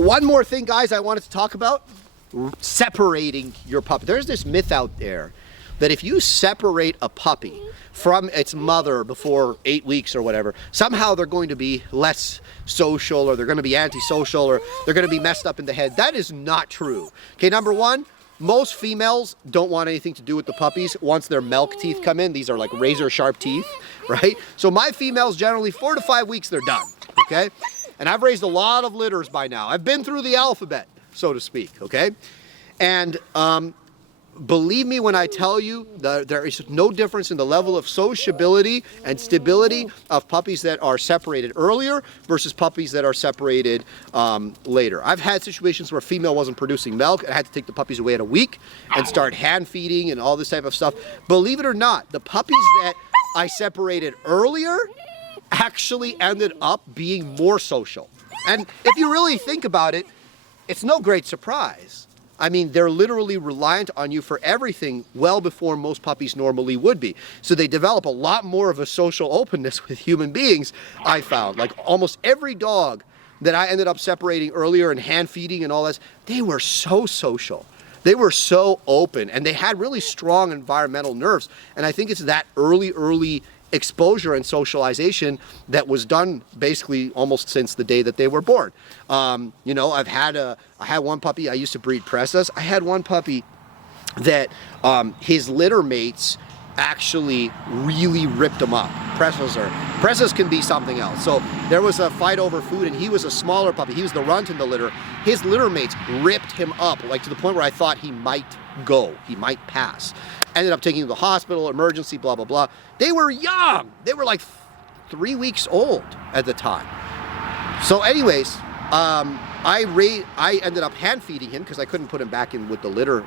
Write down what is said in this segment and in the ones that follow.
one more thing, guys, I wanted to talk about. Separating your puppy. There's this myth out there that if you separate a puppy from its mother before 8 weeks or whatever, somehow they're going to be less social, or they're going to be antisocial, or they're going to be messed up in the head. That is not true. Okay, number one, most females don't want anything to do with the puppies once their milk teeth come in. These are like razor sharp teeth, right? So my females, generally 4 to 5 weeks, they're done, okay? And I've raised a lot of litters by now. I've been through the alphabet, so to speak, okay? And believe me when I tell you that there is no difference in the level of sociability and stability of puppies that are separated earlier versus puppies that are separated later. I've had situations where a female wasn't producing milk and I had to take the puppies away at a week and start hand feeding and all this type of stuff. Believe it or not, the puppies that I separated earlier actually ended up being more social. And if you really think about it, it's no great surprise. I mean, they're literally reliant on you for everything well before most puppies normally would be. So they develop a lot more of a social openness with human beings, I found. Like almost every dog that I ended up separating earlier and hand feeding and all this, they were so social. They were so open and they had really strong environmental nerves. And I think it's that early exposure and socialization that was done basically almost since the day that they were born. You know, I had one puppy, I used to breed Pressas. I had one puppy that his litter mates actually really ripped him up. Pressas can be something else. So there was a fight over food and he was a smaller puppy. He was the runt in the litter. His litter mates ripped him up, like to the point where I thought he might go, he might pass. Ended up taking him to the hospital, emergency, blah, blah, blah. They were young. They were like 3 weeks old at the time. So anyways, I ended up hand feeding him because I couldn't put him back in with the litter,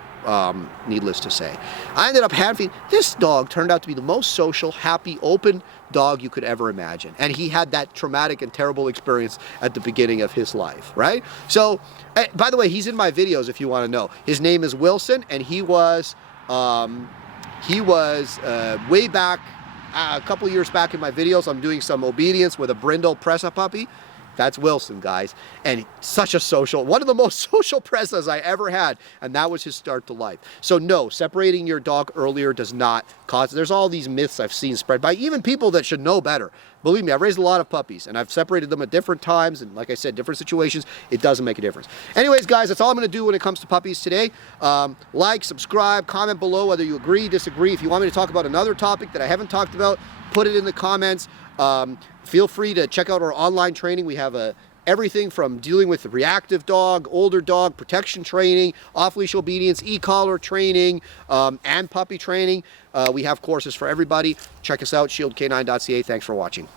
needless to say. I ended up hand feeding. This dog turned out to be the most social, happy, open dog you could ever imagine. And he had that traumatic and terrible experience at the beginning of his life, right? So, by the way, he's in my videos if you want to know. His name is Wilson, and he was way back, a couple years back in my videos. I'm doing some obedience with a brindle Pressa puppy. That's Wilson, guys. And such a social, one of the most social Pressas I ever had. And that was his start to life. So no, separating your dog earlier does not cause, there's all these myths I've seen spread by even people that should know better. Believe me, I've raised a lot of puppies and I've separated them at different times. And like I said, different situations, it doesn't make a difference. Anyways, guys, that's all I'm going to do when it comes to puppies today. Like, subscribe, comment below whether you agree, disagree. If you want me to talk about another topic that I haven't talked about, put it in the comments. Feel free to check out our online training. We have everything from dealing with the reactive dog, older dog, protection training, off-leash obedience, e-collar training, and puppy training. We have courses for everybody. Check us out, shieldk9.ca. Thanks for watching.